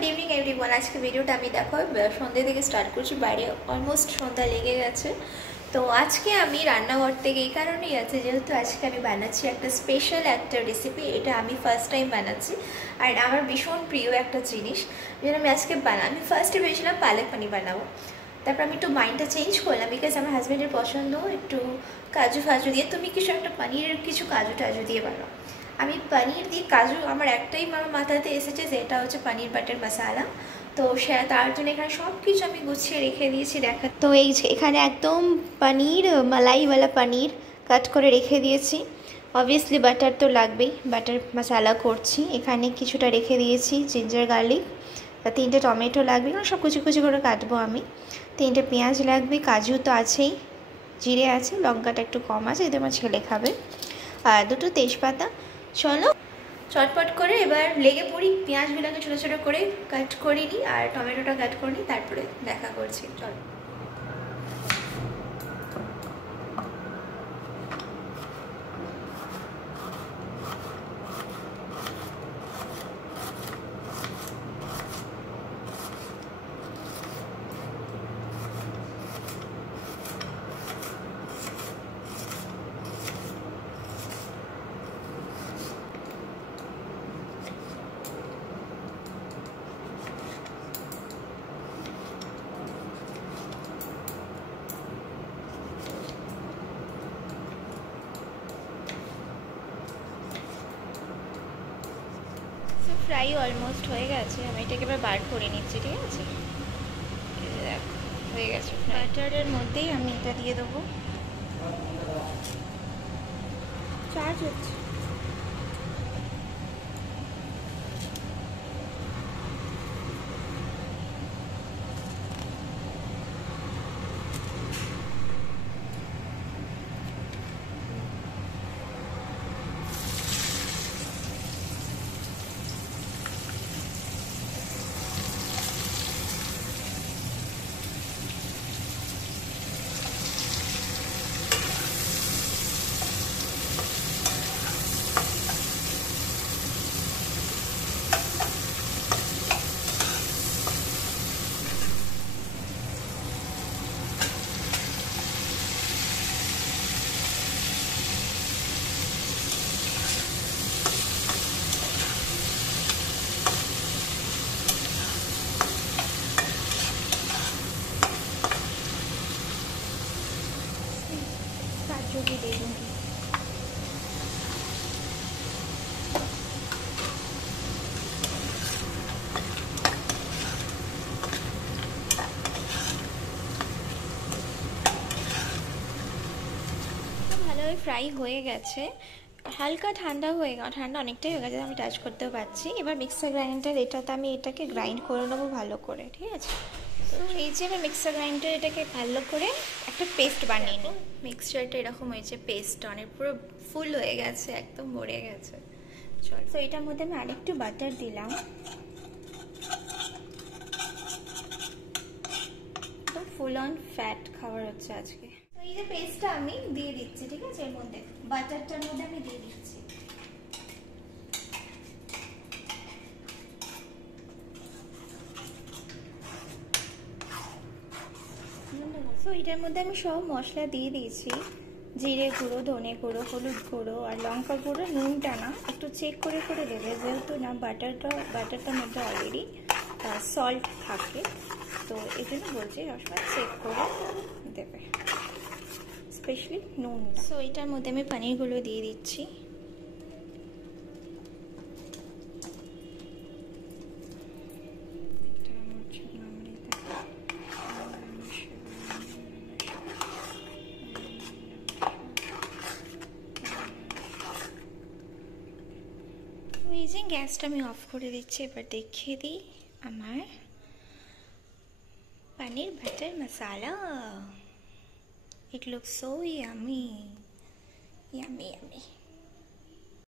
Good evening everyone. আজকে ভিডিওটা আমি দেখো সন্ধ্যে থেকে স্টার্ট করছি। বাইরে অলমোস্ট সন্ধ্যা লেগে গেছে। তো আজকে আমি রান্নাঘর থেকে এই কারণেই আছে যেহেতু আজকে আমি বানাচ্ছি একটা স্পেশাল একটা রেসিপি। এটা আমি ফার্স্ট টাইম বানাচ্ছি আর আমার ভীষণ প্রিয় একটা জিনিস যেটা আমি আজকে আমি ফার্স্টে ভেবেছিলাম পালক পানির বানাবো। তারপর আমি একটু মাইন্ডটা চেঞ্জ করলাম বিকজ আমার হাজব্যান্ডের পছন্দ একটু কাজু ফাজু দিয়ে, তুমি কিছু একটা পানিরের কিছু কাজু টাজু দিয়ে বানাও। আমি পনির দিয়ে কাজু আমার একটাই আমার মাথাতে এসেছে যেটা হচ্ছে পনির বাটার মশালা। তো তার জন্য এখানে সব কিছু আমি গুছিয়ে রেখে দিয়েছি। দেখা তো এই যে এখানে একদম পনির মালাইওয়ালা পনির কাট করে রেখে দিয়েছি। অবভিয়াসলি বাটার তো লাগবেই, বাটার মশালা করছি। এখানে কিছুটা রেখে দিয়েছি জিঞ্জার গার্লিক, 3টে টমেটো লাগবে, কারণ সব কুচি কুচি করে কাটবো আমি। 3টে পেঁয়াজ লাগবে, কাজু তো আছেই, জিরে আছে, লঙ্কাটা একটু কম আছে, এতে আমার ছেলে খাবে, আর 2টো তেজপাতা। চলো চটপট করে এবার লেগে পড়ি, পেঁয়াজগুলোকে ছোটো ছোটো করে কাট করে নিই আর টমেটোটা কাট করে নিই, তারপরে দেখা করছি। চলো। ফ্রাই অলমোস্ট হয়ে গেছে, আমি এটাকে এবার বার করে নিচ্ছি। ঠিক আছে, হয়ে গেছে। বাটারের মধ্যেই আমি এটা দিয়ে দেবো। চার্জ হচ্ছে। काजू भी दे दूँगी। ভালোভাবে ফ্রাই হয়ে গেছে, হালকা ঠান্ডা হয়ে গেছে, ঠান্ডা অনেকটাই হয়ে গেছে, আমি টাচ করতেও পারছি। এবার মিক্সার গ্রাইন্ডার এটাতে আমি এটাকে গ্রাইন্ড করে নেবো ভালো করে। ঠিক আছে, তো এই যে আমি মিক্সার গ্রাইন্ডার এটাকে ভালো করে একটা পেস্ট বানিয়ে নিই। মিক্সচারটা এরকম হয়েছে, পেস্ট অনেক পুরো ফুল হয়ে গেছে, একদম ভরে গেছে। চল, তো এটার মধ্যে আমি আরেকটু বাটার দিলাম, তো ফুল অন ফ্যাট খাবার হচ্ছে আজকে। তো এই যে পেস্টটা আমি দিয়ে দিচ্ছি, ঠিক আছে, এর মধ্যে বাটারটার মধ্যে আমি দিয়ে দিচ্ছি। তো এটার মধ্যে আমি সব মশলা দিয়ে দিয়েছি, জিরে গুঁড়ো, ধনে গুঁড়ো, হলুদ গুঁড়ো আর লঙ্কা গুঁড়ো। নুনটা না একটু চেক করে করে দেবে, যেহেতু না বাটারটার মধ্যে অলরেডি সল্ট থাকে, তো এই জন্য বলছি সবসময় চেক করে দেবে, স্পেশালি নুন। সো এটার মধ্যে আমি পনিরগুলো দিয়ে দিচ্ছি। এই যে গ্যাসটা আমি অফ করে দিচ্ছি, এবার দেখিয়ে দিই আমার paneer butter masala. It looks so yummy yummy yummy.